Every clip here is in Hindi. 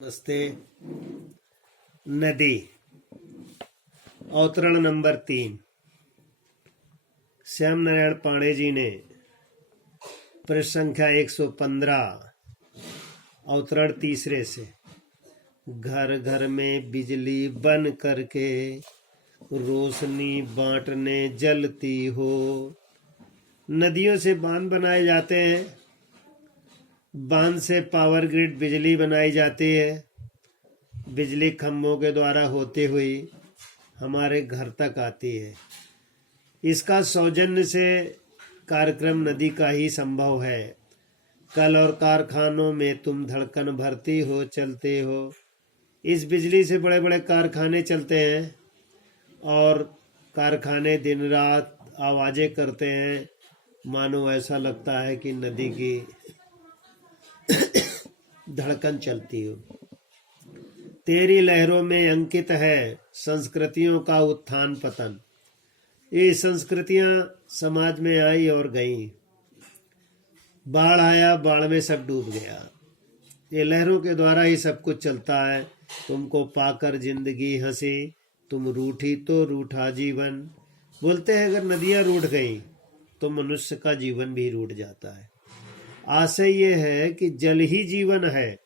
नमस्ते। नदी अवतरण नंबर 3। श्याम नारायण पांडे जी ने पृष्ठ संख्या 115 अवतरण तीसरे से, घर घर में बिजली बन करके रोशनी बांटने जलती हो। नदियों से बांध बनाए जाते हैं, बांध से पावर ग्रिड बिजली बनाई जाती है, बिजली खंभों के द्वारा होती हुई हमारे घर तक आती है। इसका सौजन्य से कार्यक्रम नदी का ही संभव है। कल और कारखानों में तुम धड़कन भरती हो, चलते हो। इस बिजली से बड़े बड़े कारखाने चलते हैं और कारखाने दिन रात आवाज़ें करते हैं, मानो ऐसा लगता है कि नदी की धड़कन चलती हो। तेरी लहरों में अंकित है संस्कृतियों का उत्थान पतन। ये संस्कृतियां समाज में आई और गई। बाढ़ आया, बाढ़ में सब डूब गया। ये लहरों के द्वारा ही सब कुछ चलता है। तुमको पाकर जिंदगी हंसी, तुम रूठी तो रूठा जीवन। बोलते हैं अगर नदियां रूठ गई तो मनुष्य का जीवन भी रूठ जाता है। आशय ये है कि जल ही जीवन है,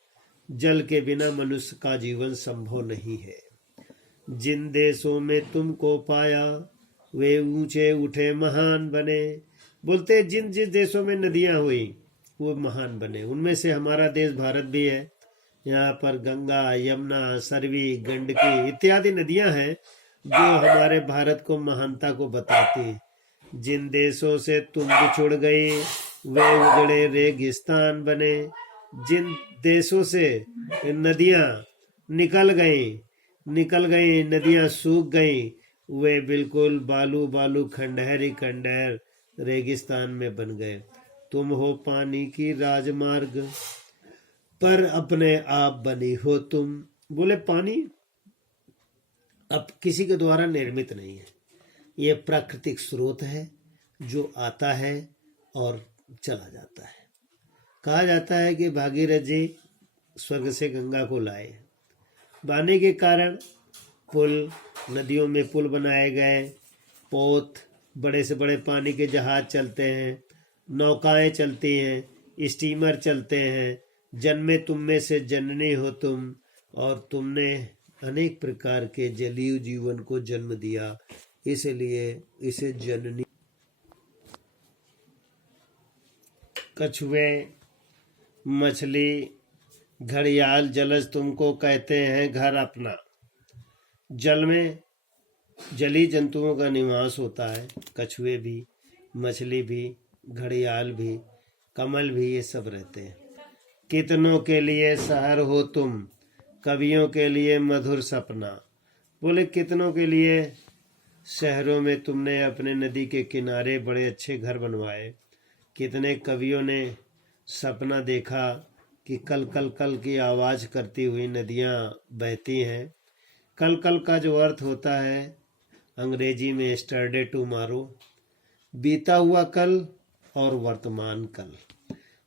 जल के बिना मनुष्य का जीवन संभव नहीं है। जिन देशों में तुमको पाया वे ऊंचे उठे महान बने। बोलते जिन जिन देशों में नदियां हुई वो महान बने। उनमें से हमारा देश भारत भी है। यहाँ पर गंगा, यमुना, सरवी, गंडकी इत्यादि नदियां हैं जो हमारे भारत को महानता को बताती। जिन देशों से तुम बिछुड़ गई वे उजड़े रेगिस्तान बने। जिन देशों से नदियां निकल गई, नदियां सूख गई, वे बिल्कुल बालू बालू, खंडहर ही खंडहर रेगिस्तान में बन गए। तुम हो पानी की राजमार्ग पर अपने आप बनी हो तुम। बोले पानी अब किसी के द्वारा निर्मित नहीं है, ये प्राकृतिक स्रोत है जो आता है और चला जाता है। कहा जाता है कि भागीरथ जी स्वर्ग से गंगा को लाए। बाने के कारण पुल, नदियों में पुल बनाए गए, पोत, बड़े से बड़े पानी के जहाज चलते हैं, नौकाएं चलती हैं, स्टीमर चलते हैं। जन्मे तुम में से जननी हो तुम, और तुमने अनेक प्रकार के जलीय जीवन को जन्म दिया, इसलिए इसे जननी। कछुए, मछली, घड़ियाल, जलज तुमको कहते हैं घर अपना। जल में जलीय जंतुओं का निवास होता है। कछुए भी, मछली भी, घड़ियाल भी, कमल भी, ये सब रहते हैं। कितनों के लिए शहर हो तुम, कवियों के लिए मधुर सपना। बोले कितनों के लिए शहरों में तुमने अपने नदी के किनारे बड़े अच्छे घर बनवाए। कितने कवियों ने सपना देखा कि कल कल कल की आवाज़ करती हुई नदियाँ बहती हैं। कल कल का जो अर्थ होता है अंग्रेजी में यस्टरडे टुमारो, बीता हुआ कल और वर्तमान कल।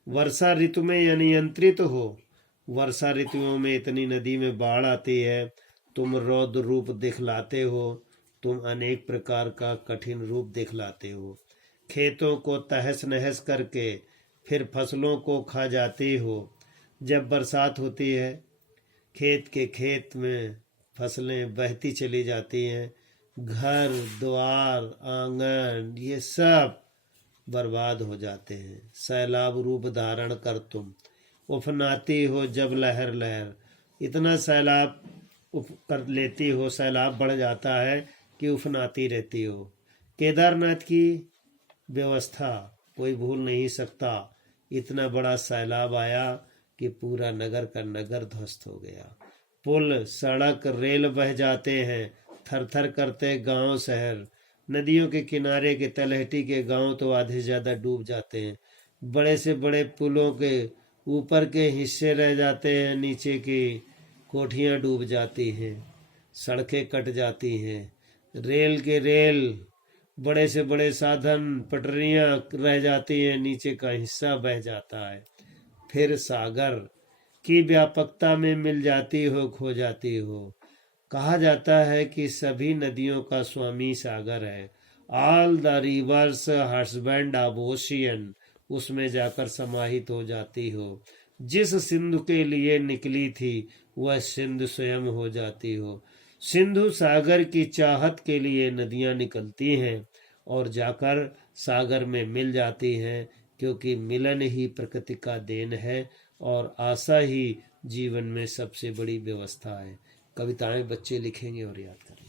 वर्षा ऋतु में अनियंत्रित हो। वर्षा ऋतुओं में इतनी नदी में बाढ़ आती है, तुम रौद्र रूप दिखलाते हो, तुम अनेक प्रकार का कठिन रूप दिखलाते हो। खेतों को तहस नहस करके फिर फसलों को खा जाती हो। जब बरसात होती है खेत के खेत में फसलें बहती चली जाती हैं, घर द्वार आंगन ये सब बर्बाद हो जाते हैं। सैलाब रूप धारण कर तुम उफनाती हो जब लहर लहर। इतना सैलाब कर लेती हो, सैलाब बढ़ जाता है कि उफनाती रहती हो। केदारनाथ की व्यवस्था कोई भूल नहीं सकता। इतना बड़ा सैलाब आया कि पूरा नगर का नगर ध्वस्त हो गया। पुल, सड़क, रेल बह जाते हैं, थर थर करते गांव शहर। नदियों के किनारे के तलहटी के गांव तो आधे से ज़्यादा डूब जाते हैं। बड़े से बड़े पुलों के ऊपर के हिस्से रह जाते हैं, नीचे की कोठियां डूब जाती हैं, सड़कें कट जाती हैं। रेल बड़े से बड़े साधन, पटरियां रह जाती हैं, नीचे का हिस्सा बह जाता है। फिर सागर की व्यापकता में मिल जाती हो, खो जाती हो। कहा जाता है कि सभी नदियों का स्वामी सागर है। All the reverse husband of ocean, उसमें जाकर समाहित हो जाती हो। जिस सिंधु के लिए निकली थी वह सिंधु स्वयं हो जाती हो। सिंधु सागर की चाहत के लिए नदियां निकलती हैं और जाकर सागर में मिल जाती हैं, क्योंकि मिलन ही प्रकृति का देन है और आशा ही जीवन में सबसे बड़ी व्यवस्था है। कविताएं बच्चे लिखेंगे और याद करेंगे।